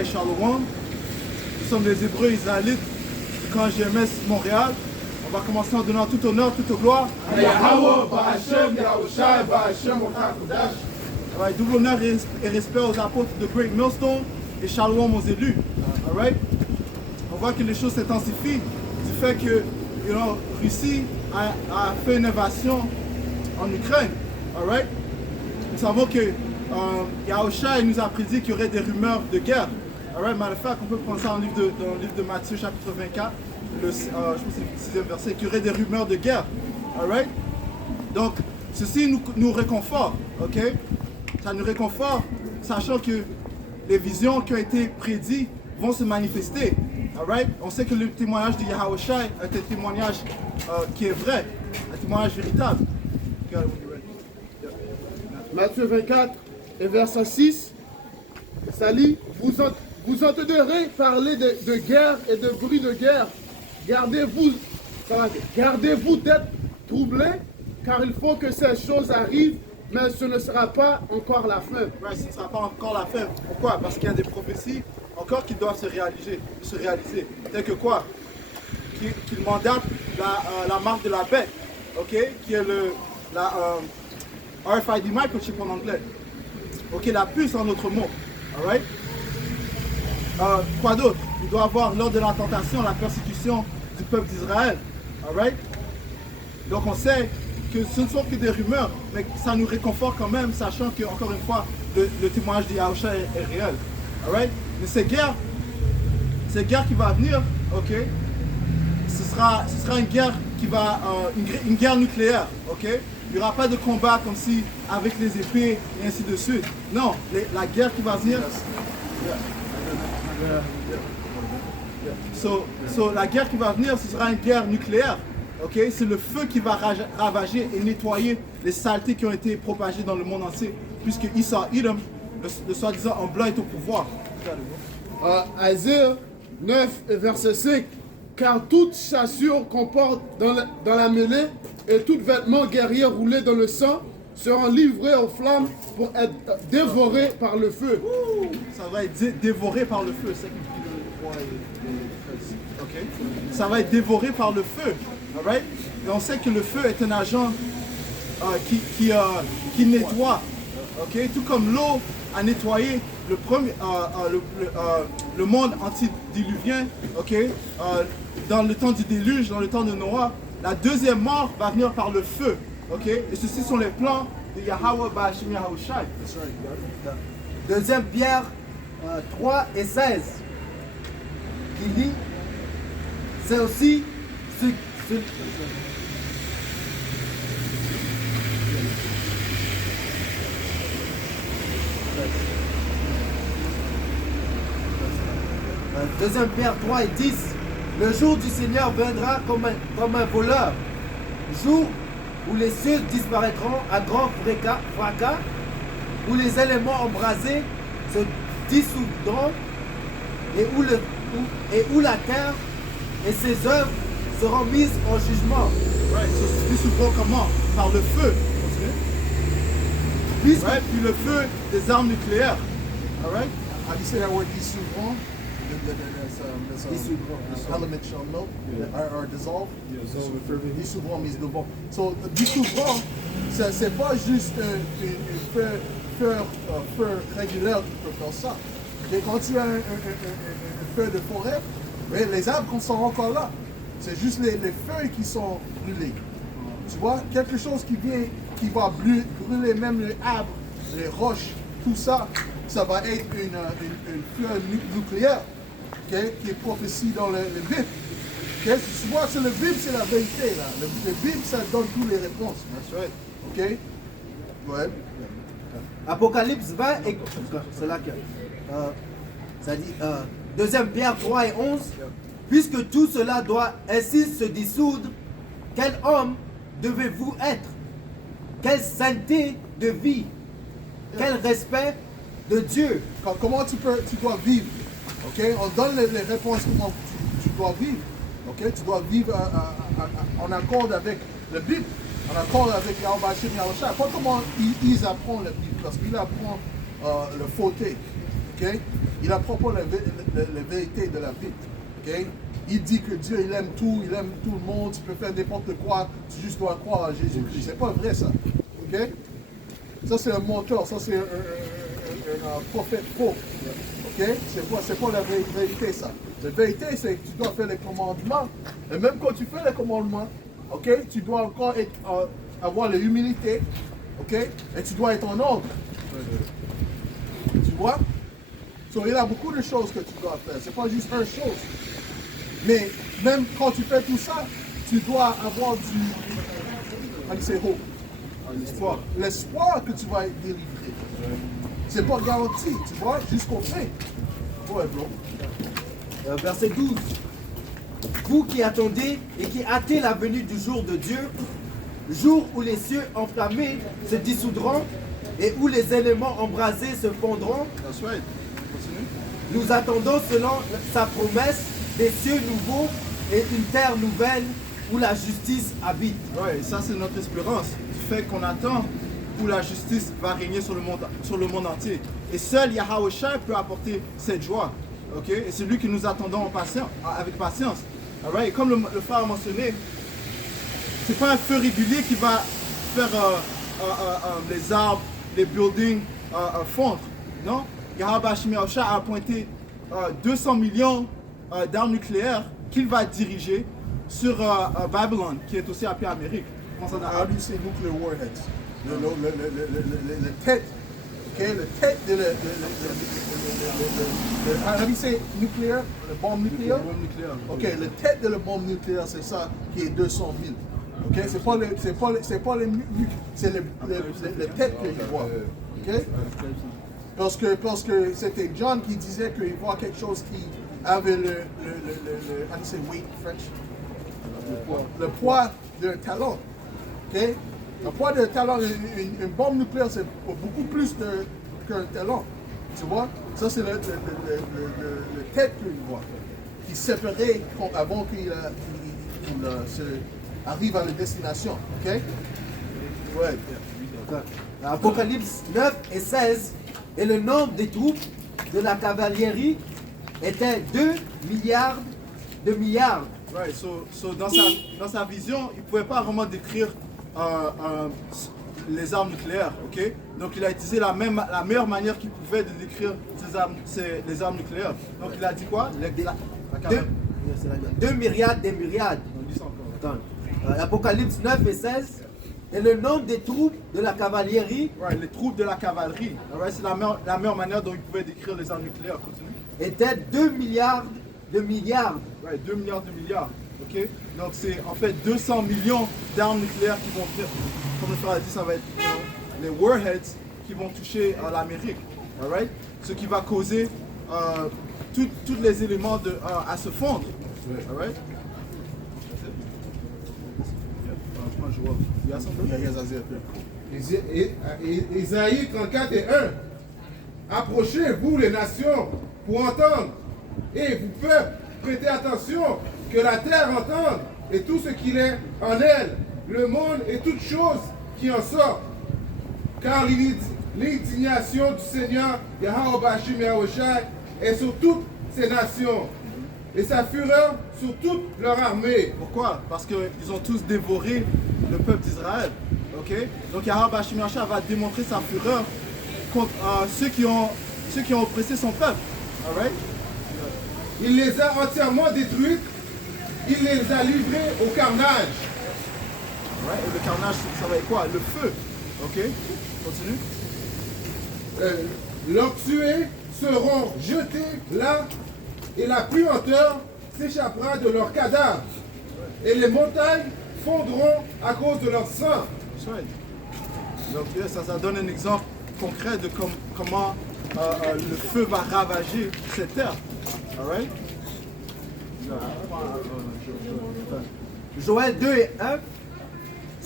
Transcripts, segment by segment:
Alright, Shalom. Nous sommes les Hébreux israélites du camp GMS Montréal. On va commencer en donnant tout honneur, toute gloire. Alright, double honneur et respect aux apôtres de Great Millstone et Shalom aux élus. Alright. On voit que les choses s'intensifient du fait que Russie a fait une invasion en Ukraine. Alright. Nous savons que Yahushua nous a prédit qu'il y aurait des rumeurs de guerre. Alright, matter of fact, on peut prendre ça dans le livre de Matthieu chapitre 24, je pense que c'est le 6e verset, qu'il y aurait des rumeurs de guerre. Alright. Donc, ceci nous réconforte, ok? Ça nous réconforte, sachant que les visions qui ont été prédites vont se manifester. Alright? On sait que le témoignage de Yahushua est un témoignage qui est vrai, un témoignage véritable. Matthieu 24 et verset 6, ça lit, vous entendrez parler de guerre et de bruit de guerre. Gardez-vous d'être troublés, car il faut que ces choses arrivent, mais ce ne sera pas encore la fin. Ouais, ce ne sera pas encore la fin. Pourquoi? Parce qu'il y a des prophéties encore qui doivent se réaliser. Tel que quoi? Qu'il mandate la marque de la bête, ok? Qui est la RFID microchip en anglais. Ok, la puce en autre mot. Alright? Quoi d'autre? Il doit avoir lors de la tentation, la persécution du peuple d'Israël. Alright? Donc on sait que ce ne sont que des rumeurs, mais ça nous réconforte quand même, sachant que, encore une fois, le témoignage de Yahushua est réel. Alright? Mais cette guerre qui va venir, ok? Ce sera une guerre qui va, une guerre nucléaire, ok? Il n'y aura pas de combat comme si avec les épées et ainsi de suite. Non, la guerre qui va venir. La guerre qui va venir, ce sera une guerre nucléaire. Ok, c'est le feu qui va ravager et nettoyer les saletés qui ont été propagées dans le monde entier, puisque Issa Edom, le soi-disant en blanc, est au pouvoir. Isaïe 9 et verset 5, car toute chassure qu'on porte dans la mêlée et tout vêtement guerrier roulé dans le sang seront livrés aux flammes pour être dévorés par le feu. Ça va être dévoré par le feu. C'est le 3 et 13. Ok. Ça va être dévoré par le feu. Alright? Et on sait que le feu est un agent qui nettoie. Ok? Tout comme l'eau a nettoyé le monde antédiluvien. Ok? Dans le temps du déluge, dans le temps de Noah, la deuxième mort va venir par le feu. Ok? Et ceci sont les plans de Yahweh Ba'ashim Yahushai. Deuxième Pierre 3 et 16 qui dit, c'est aussi ce Deuxième Pierre 3 et 10, le jour du Seigneur viendra comme un voleur, jour où les cieux disparaîtront à grand fracas, où les éléments embrasés se dissoudront et où la terre et ses œuvres seront mises en jugement. Right, se dissoudront comment? Par le feu. Puis le feu des armes nucléaires. Alright? How do you say that word dissoudront? Element shall melt or dissolve. Dissoudront means dissolve. So dissoudront, c'est pas juste un feu régulier qui peut faire ça. Et quand tu as un feu de forêt, les arbres sont encore là. C'est juste les feuilles qui sont brûlées. Tu vois, quelque chose qui va brûler même les arbres, les roches, tout ça, ça va être une fleur nucléaire, okay, qui est prophétie dans le Bible. Okay? Tu vois, c'est le Bible, c'est la vérité. Là. Le Bible, ça donne toutes les réponses. That's right. Okay? Ouais. Apocalypse 20, et c'est là que ça dit, deuxième Pierre 3 et 11, puisque tout cela doit ainsi se dissoudre, quel homme devez-vous être? Quelle sainteté de vie? Quel respect de Dieu? Comment tu dois vivre? Okay? On donne les réponses comment tu dois vivre. Okay? Tu dois vivre en accord avec le Bible, en accord avec Yahushua. Pas comment ils apprennent le Bible, parce qu'ils apprennent le faute. ok? Il n'apprend pas la vérité de la vie, ok? Il dit que Dieu, il aime tout le monde, tu peux faire n'importe quoi, tu juste dois croire à Jésus-Christ. C'est pas vrai ça, ok? Ça c'est un menteur, ça c'est un prophète faux, ok? C'est pas la vérité ça. La vérité c'est que tu dois faire les commandements, et même quand tu fais les commandements, ok? Tu dois encore avoir l'humilité, ok? Et tu dois être en ordre. Tu vois? So, il y a beaucoup de choses que tu dois faire. C'est pas juste une chose. Mais même quand tu fais tout ça, tu dois avoir l'espoir. L'espoir que tu vas être délivré. C'est pas garanti, tu vois, jusqu'au fin. Ouais, bro. Verset 12. Vous qui attendez et qui hâtez la venue du jour de Dieu, jour où les cieux enflammés se dissoudront et où les éléments embrasés se fondront. That's right. Continue. Nous attendons selon sa promesse des cieux nouveaux et une terre nouvelle où la justice habite. Ouais, et ça c'est notre espérance, du fait qu'on attend où la justice va régner sur le monde entier. Et seul Yahweh Shai peut apporter cette joie. Ok? Et c'est lui que nous attendons avec patience. Alright? Et comme le frère a mentionné, c'est pas un feu régulier qui va faire les arbres, les buildings fondre. Non? Yahweh Shai a appointé 200 millions d'armes nucléaires qu'il va diriger sur Babylone, qui est aussi appelée Amérique. How do you say nuclear warheads? Le tête, ok? Le tête de how do you say nucléaire? Le bombe nucléaire? Le bombe nucléaire. Ok, le tête de la bombe nucléaire, c'est ça qui est 200 000. Ok, c'est pas le tête qu'il voit. Ok? Parce que c'était John qui disait qu'il voit quelque chose qui avait how do you say weight in French? Le poids d'un talon. Ok? Le poids d'un talon, une bombe nucléaire, c'est beaucoup plus qu'un talon. Tu vois? Ça, c'est le tête qu'il voit. Qui séparait avant qu'il arrive à la destination. Ok? Ouais. Apocalypse 9 et 16. Et le nombre des troupes de la cavalerie était 2 milliards de milliards. Right, so dans sa vision, il ne pouvait pas vraiment décrire les armes nucléaires, ok? Donc il a utilisé la meilleure manière qu'il pouvait de décrire les armes nucléaires. Donc il a dit quoi? 2 myriades des myriades. On dit ça encore. Attends. Apocalypse 9 et 16. Et le nombre des troupes de la cavalerie Right, les troupes de la cavalerie. Right, c'est la meilleure manière dont il pouvait décrire les armes nucléaires. Continue. était 2 milliards de milliards. Ouais, 2 milliards de milliards. Ok? Donc c'est en fait 200 millions d'armes nucléaires qui vont faire, comme le frère a dit, ça va être les warheads qui vont toucher l'Amérique. Alright? Ce qui va causer tous les éléments à se fondre. Alright? Isaïe 34 et 1. Approchez-vous les nations pour entendre, et vous peuples, prêtez attention, que la terre entende, et tout ce qu'il est en elle, le monde et toutes choses qui en sortent. Car l'indignation du Seigneur, Yahweh Bashim Yahweh Shai, est sur toutes ces nations, et sa fureur sur toute leur armée. Pourquoi? Parce qu'ils ont tous dévoré le peuple d'Israël. Okay? Donc Yahweh Bashim Yahweh Shai va démontrer sa fureur contre ceux qui ont oppressé son peuple. Alright? Il les a entièrement détruites, il les a livrés au carnage. Right? Et le carnage, ça va être quoi? Le feu. Ok? Continue. Leurs tués seront jetés là, et la puanteur s'échappera de leurs cadavres. Et les montagnes fondront à cause de leur sang. Right. Donc ça donne un exemple concret de comment le feu va ravager cette terre. Alright? Joël 2 et 1.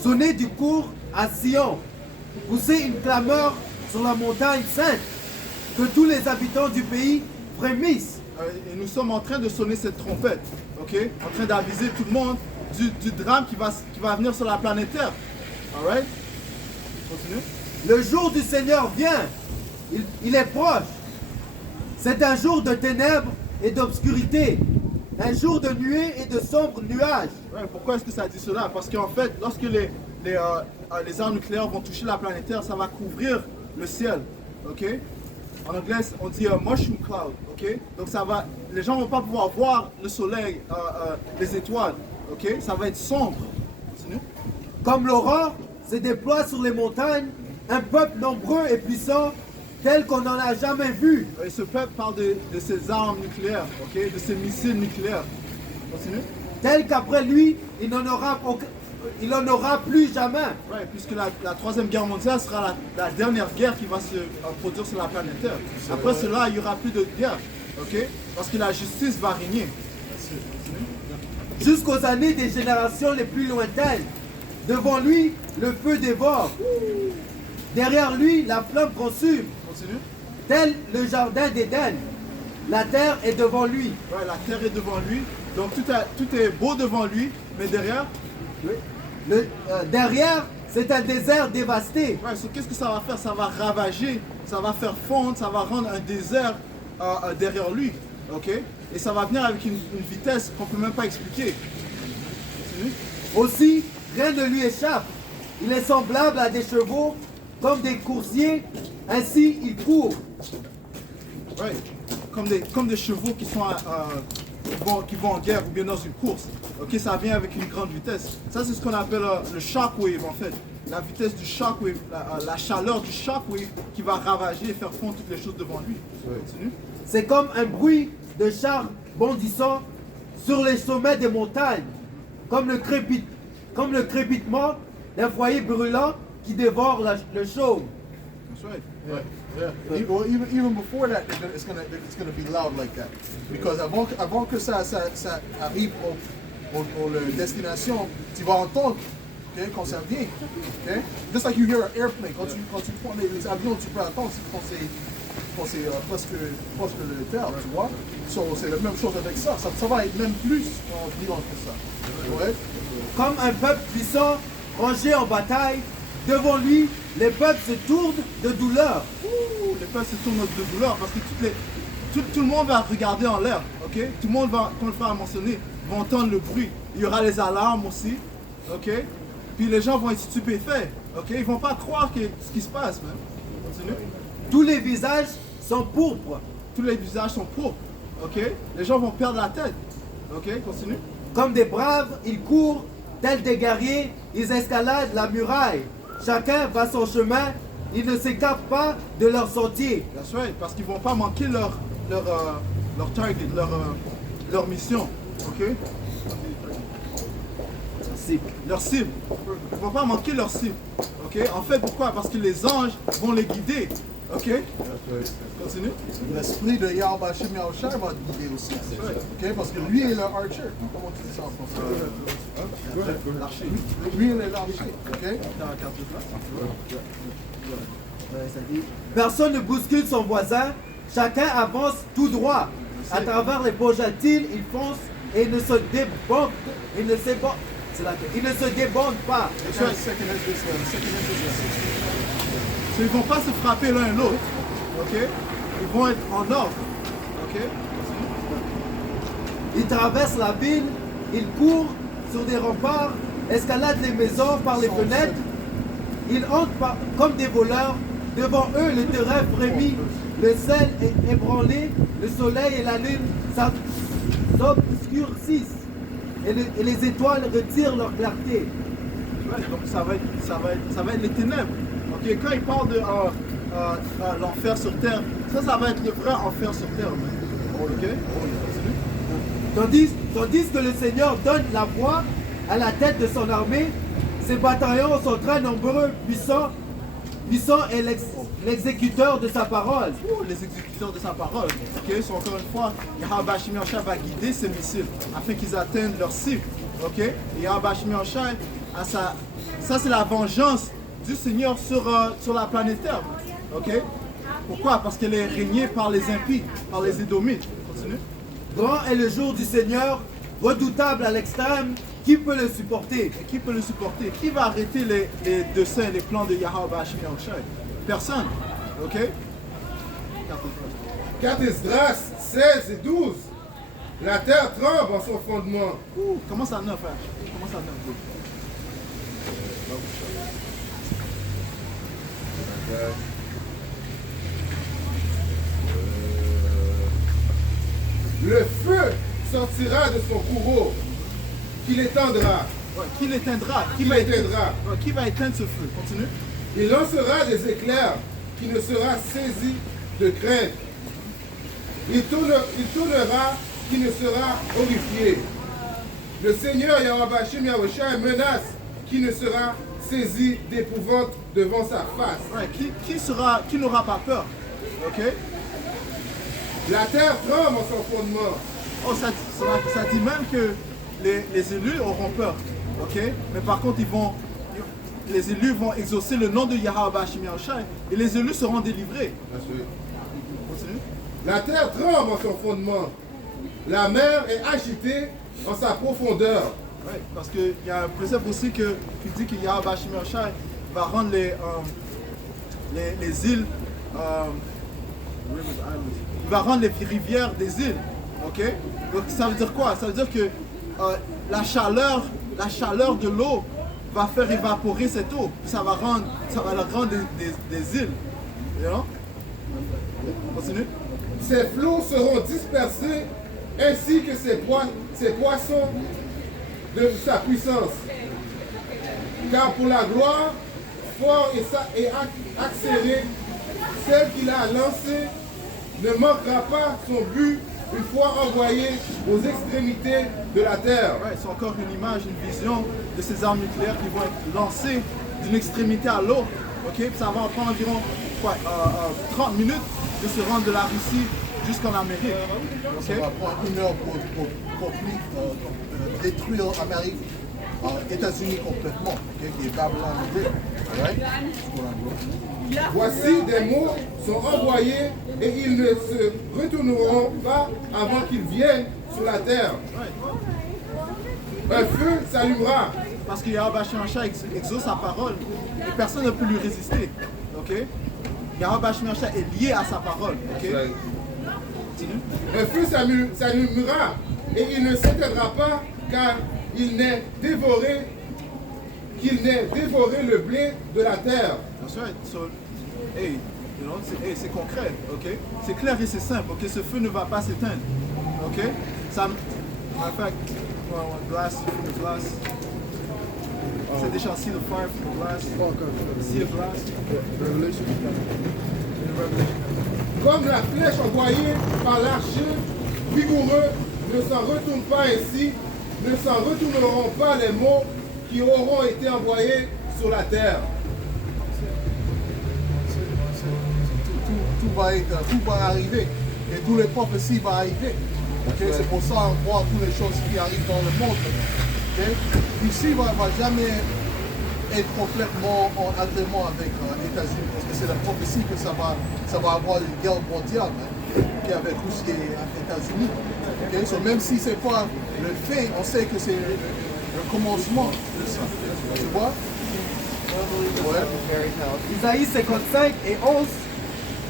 Sonnez du cour à Sion. Poussez une clameur sur la montagne sainte. Que tous les habitants du pays frémissent. Et nous sommes en train de sonner cette trompette. Ok? En train d'aviser tout le monde du drame qui va venir sur la planète Terre. Alright? Continue. Le jour du Seigneur vient. Il est proche. C'est un jour de ténèbres et d'obscurité, un jour de nuées et de sombres nuages. Ouais, pourquoi est-ce que ça dit cela? Parce qu'en fait, lorsque les armes nucléaires vont toucher la planète Terre, ça va couvrir le ciel. Ok? En anglais, on dit mushroom cloud. Ok? Donc les gens vont pas pouvoir voir le soleil, les étoiles. Ok? Ça va être sombre. Continue. Comme l'aurore se déploie sur les montagnes, un peuple nombreux et puissant tel qu'on n'en a jamais vu. Et ce peuple parle de ces armes nucléaires, ok? De ces missiles nucléaires. Continue. Tel qu'après lui, il n'en aura plus jamais. Ouais, puisque la troisième guerre mondiale sera la dernière guerre qui va se produire sur la planète Terre. Après cela, il n'y aura plus de guerre, ok? Parce que la justice va régner. Jusqu'aux années des générations les plus lointaines. Devant lui, le feu dévore. Derrière lui, la flamme consume. Continue. Tel le jardin d'Éden. La terre est devant lui. Ouais, la terre est devant lui, donc tout est beau devant lui, mais derrière, Derrière, c'est un désert dévasté. ouais, qu'est-ce que ça va faire? Ça va ravager, ça va faire fondre, ça va rendre un désert derrière lui, ok? Et ça va venir avec une vitesse qu'on ne peut même pas expliquer. Continue. Aussi, rien ne lui échappe. Il est semblable à des chevaux, comme des coursiers. Ainsi, il court. Ouais, comme des chevaux qui vont en guerre ou bien dans une course. Ok, ça vient avec une grande vitesse. Ça, c'est ce qu'on appelle le shockwave en fait. La vitesse du shockwave, la chaleur du shockwave qui va ravager et faire fondre toutes les choses devant lui. Continue. C'est comme un bruit de chars bondissant sur les sommets des montagnes, comme le crépitement d'un foyer brûlant qui dévore le chaume. That's right. Yeah. Well, even before that, it's gonna be loud like that. Because avant que ça arrive au destination, tu vas entendre, okay, quand ça vient. Okay? Just like you hear an airplane. Quand tu prends les avions, tu peux entendre quand c'est presque le terre, tu vois. So, c'est la même chose avec ça. Ça va être même plus violent que ça. Ouais. Comme un peuple puissant rangé en bataille, devant lui, les peuples se tournent de douleur. Ouh, les peuples se tournent de douleur parce que tout le monde va regarder en l'air, ok? Tout le monde va, comme le frère a mentionné, va entendre le bruit. Il y aura les alarmes aussi, ok? Puis les gens vont être stupéfaits, ok? Ils vont pas croire ce qui se passe, même. Continue. Tous les visages sont pourpres. Tous les visages sont pourpres, ok? Les gens vont perdre la tête, ok? Continue. Comme des braves, ils courent, tels des guerriers, ils escaladent la muraille. Chacun va son chemin, ils ne s'écartent pas de leur sentier. That's right, parce qu'ils vont pas manquer leur target, leur mission, ok? Leur cible. Ils vont pas manquer leur cible, ok? En fait, pourquoi? Parce que les anges vont les guider, ok? Continue. L'esprit de Yahweh Hashem Yahushua va te guider aussi. Okay? Parce que lui est le archer. Comment tu dis ça en français? L'archer. Lui est l'archer. Okay? Personne ne bouscule son voisin, chacun avance tout droit. À travers les projectiles, ils foncent et ils ne se débordent. Ils ne se débordent pas. So, ils vont pas se frapper l'un et l'autre, ok? Ils vont être en ordre, ok? Ils traversent la ville, ils courent sur des remparts, escaladent les maisons par les fenêtres. Ils entrent comme des voleurs. Devant eux, le terrain frémit, le ciel est ébranlé, le soleil et la lune s'obscurcissent et les étoiles retirent leur clarté. Ouais, donc ça va être les ténèbres. Ok, quand il parle de l'enfer sur terre, ça va être le vrai enfer sur terre. Ok? Tandis que le Seigneur donne la voix à la tête de son armée, ses bataillons sont très nombreux, puissants est l'exécuteur de sa parole. Les exécuteurs de sa parole. Ok, so encore une fois, Yahweh Hashem Yahushua va guider ces missiles afin qu'ils atteignent leur cible. Ok, et Yahweh Hashem Yahushua a ça c'est la vengeance du Seigneur sur la planète Terre. Ok, pourquoi? Parce qu'elle est régnée par les impies, par les Édomites. Continue. Grand est le jour du Seigneur, redoutable à l'extrême. Qui peut le supporter? Et qui peut le supporter? Qui va arrêter les desseins, les plans de Yahweh Hashem Yahushua? Personne. Ok? 4 Esdras 16 et 12. La terre tremble en son fondement. Ouh, commence à 9, frère. Commence à 9. Le feu sortira de son courroux, qu'il étendra. Ouais, qui l'éteindra? Qui l'éteindra. Ouais, qui va éteindre ce feu? Continue. Il lancera des éclairs qui ne sera saisi de crainte. Il tournera qui ne sera horrifié. Le Seigneur Yahweh Yahushua menace qui ne sera saisi d'épouvante devant sa face. Ouais, qui n'aura pas peur? Ok? La terre tremble en son fondement. Oh, ça dit même que les élus auront peur. Ok? Mais par contre, les élus vont exaucer le nom de Yahweh Yahushua et les élus seront délivrés. Continue. La terre tremble en son fondement. La mer est agitée en sa profondeur. Ouais, parce qu'il y a un précepte aussi qui dit que Yahweh Yahushua va rendre les îles, il va rendre les rivières des îles. Ok? Donc ça veut dire quoi? Ça veut dire que la chaleur de l'eau va faire évaporer cette eau. Ça va la rendre des îles. You know? Continue. Ses flots seront dispersés ainsi que ses poissons de sa puissance. Car pour la gloire, fort et accéléré, celle qu'il a lancée ne manquera pas son but une fois envoyé aux extrémités de la terre. Ouais, c'est encore une image, une vision de ces armes nucléaires qui vont être lancées d'une extrémité à l'autre. Okay? Ça va prendre environ 30 minutes de se rendre de la Russie jusqu'en Amérique. Ça va prendre 1 heure pour détruire l'Amérique, États-Unis complètement, qui est Babylon the Great. Right? Voici des mots sont envoyés et ils ne se retourneront pas avant qu'ils viennent sur la terre. Un feu s'allumera. Parce que Yahweh Yahushua exauce sa parole et personne ne peut lui résister. Okay? Yahweh Yahushua est lié à sa parole. Okay? Continue. Un feu s'allumera et il ne s'éteindra pas car il n'est dévoré le blé de la terre. That's right. So, hey, you know, c'est concret, ok? C'est clair et c'est simple, ok? Ce feu ne va pas s'éteindre, ok? Ça, en fait, glass from the glass. C'est déjà see the fire from the glass. See the glass. Revelation. Comme la flèche envoyée par l'archer vigoureux ne s'en retourne pas ainsi, ne s'en retourneront pas les mots qui auront été envoyés sur la terre. Tout va arriver et toutes les prophéties vont arriver. Okay? C'est pour ça qu'on voit toutes les choses qui arrivent dans le monde. Okay? Ici, ne va jamais être complètement en agrément avec les États-Unis parce que c'est la prophétie que ça va avoir une guerre mondiale avec tout ce qui est aux États-Unis. Okay? So, même si ce n'est pas le fait, on sait que c'est le commencement de ça. Tu vois? Ouais. Isaïe 55 et 11.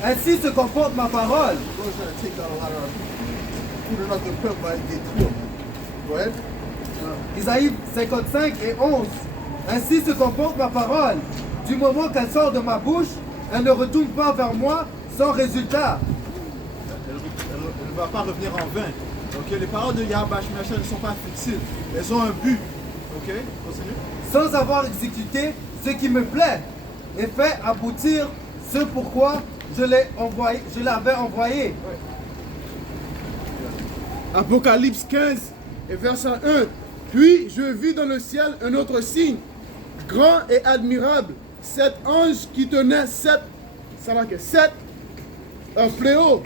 Ainsi se comporte ma parole. Isaïe 55 et 11. Ainsi se comporte ma parole. Du moment qu'elle sort de ma bouche, elle ne retourne pas vers moi sans résultat. Elle ne va pas revenir en vain. Okay? Les paroles de Yahweh Yahushua ne sont pas futiles. Elles ont un but. Ok? Continue. Sans avoir exécuté ce qui me plaît et fait aboutir ce pourquoi je l'avais envoyé. Apocalypse 15 et verset 1. Puis je vis dans le ciel un autre signe, grand et admirable, 7 anges qui tenaient 7 fléaux.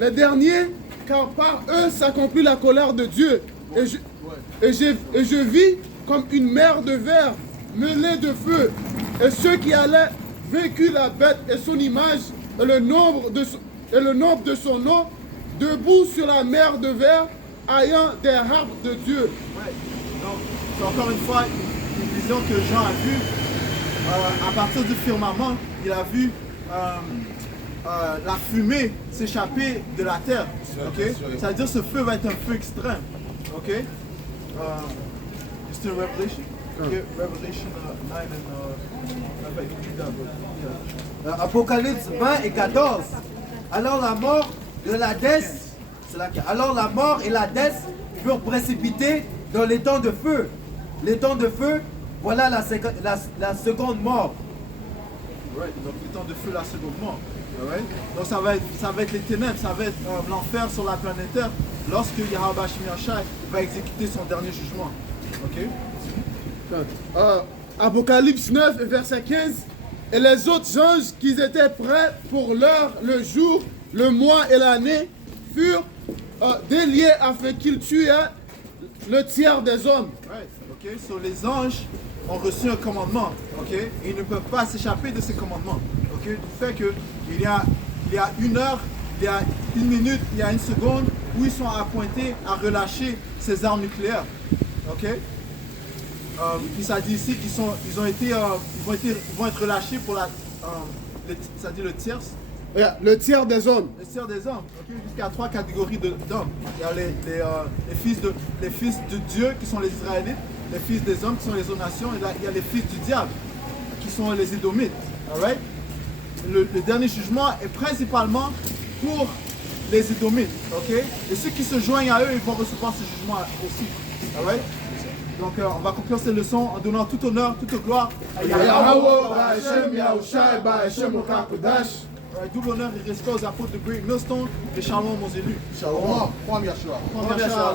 Les derniers, car par eux s'accomplit la colère de Dieu. Et je vis comme une mer de verre mêlée de feu. Et ceux qui allaient vaincu la bête et son image et le nombre de son nom, debout sur la mer de verre, ayant des harpes de Dieu. Ouais. Donc, c'est encore une fois une vision que Jean a vue à partir du firmament. Il a vu la fumée s'échapper de la terre. Ok? Ça veut dire que ce feu va être un feu extrême. Ok? It's still Revelation? Okay, Revelation 9 and Apocalypse 20 et 14. Alors la mort de l'Hadès, alors la mort et l'Hadès furent précipités dans les temps de feu. Les temps de feu, voilà la seconde mort. Right. Donc le temps de feu, la seconde mort. Alright? Donc ça va être les ténèbres, ça va être l'enfer sur la planète Terre lorsque Yahweh Shemiachai va exécuter son dernier jugement. Ok? Apocalypse 9, verset 15. Et les autres anges qui étaient prêts pour l'heure, le jour, le mois et l'année furent déliés afin qu'ils tuaient le tiers des hommes. Right. Ok? So les anges ont reçu un commandement. Ok? Et ils ne peuvent pas s'échapper de ces commandements. Ok? Du fait qu'il y a une heure, il y a une minute, il y a une seconde où ils sont appointés à relâcher ces armes nucléaires. Ok? Puis ça dit ici qu'ils vont être relâchés pour ça dit le tiers. Le tiers des hommes. Le tiers des hommes. Ok? Jusqu'à 3 catégories d'hommes. Il y a les fils de Dieu qui sont les Israélites, les fils des hommes qui sont les autres nations, et là, il y a les fils du diable qui sont les Édomites. Alright? Le dernier jugement est principalement pour les Édomites. Okay? Et ceux qui se joignent à eux, ils vont recevoir ce jugement aussi. Alright? Donc on va conclure cette leçon en donnant tout honneur, toute gloire à double honneur et respect aux apôtres de Great Millstone et Shalom aux élus. Shalom. Kwame Yashua. Kwame Yashua.